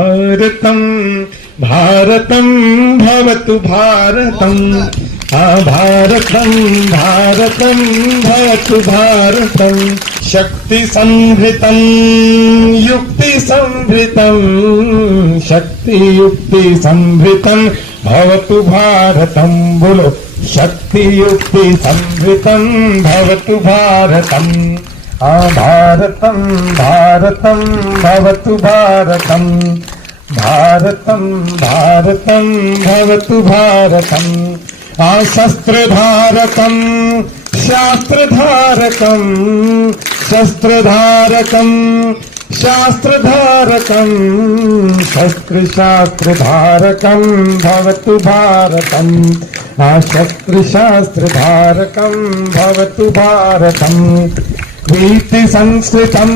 भारतं भारतं भवतु भारतं भारतं भारतं भवतु भारतं शक्ति संभृतं युक्ति संभृतं शक्ति युक्ति संभृतं भवतु भारतं बोलो शक्ति युक्ति संभृतं भवतु भारतं भारतं भारतं भवतु भारतं भारतं भारतं भवतु भारतं शस्त्रधारकं शास्त्रधारकं शस्त्रधारकं शास्त्रधारकं शस्त्रशास्त्रधारकं भवतु भारतं शस्त्रशास्त्रधारकं भवतु भारतं नीति संस्कृतं